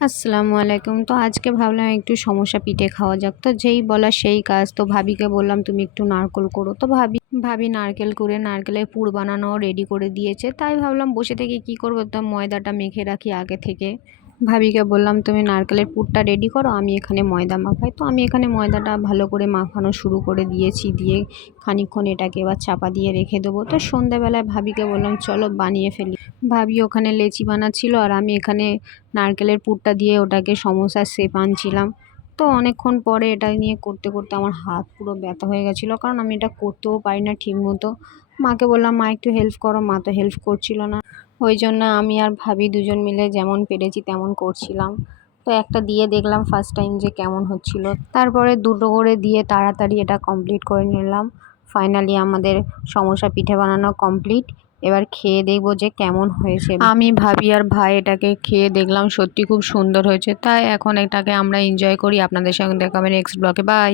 আসসালামু আলাইকুম। তো আজকে ভাবলাম একটু সমস্যা পিঠে খাওয়া যাক। তো যেই বলা সেই কাজ। তো ভাবিকে বললাম, তুমি একটু নারকল করো। তো ভাবি ভাবি নারকেল করে নারকেলের পুর বানানো রেডি করে দিয়েছে। তাই ভাবলাম বসে থেকে কি করব? তো ময়দাটা মেখে রাখি আগে থেকে। ভাবিকে বললাম, তুমি নারকেলের পুরটা রেডি করো, আমি এখানে ময়দা মাখাই। তো আমি এখানে ময়দাটা ভালো করে মাখানো শুরু করে দিয়েছি। দিয়ে খানিকক্ষণ এটাকে এবার চাপা দিয়ে রেখে দেবো। তো সন্ধ্যাবেলায় ভাবিকে বললাম, চলো বানিয়ে ফেলি। ভাবি ওখানে লেচি বানাচ্ছিল আর আমি এখানে নারকেলের পুরটা দিয়ে ওটাকে সমোসার শেপ আনছিলাম। তো অনেকক্ষণ পরে এটা নিয়ে করতে করতে আমার হাত পুরো ব্যথা হয়ে গেছিল, কারণ আমি এটা করতেও পারি না ঠিক মতো। মাকে বললাম, মা, একটু হেল্প করো, মা তো হেল্প করছিল না। ওই জন্য আমি আর ভাবি দুজন মিলে যেমন পেরেছি তেমন করছিলাম। তো একটা দিয়ে দেখলাম ফার্স্ট টাইম যে কেমন হচ্ছিল। তারপরে দুটো করে দিয়ে তাড়াতাড়ি এটা কমপ্লিট করে নিলাম। ফাইনালি আমাদের সমোসা পিঠে বানানো কমপ্লিট এবার খেয়ে দেখব যে কেমন হয়েছে। আমি ভাবি আর ভাই এটাকে খেয়ে দেখলাম, সত্যি খুব সুন্দর হয়েছে। তাই এখন এটাকে আমরা এনজয় করি। আপনাদের সঙ্গে দেখাবেন নেক্সট ব্লকে বাই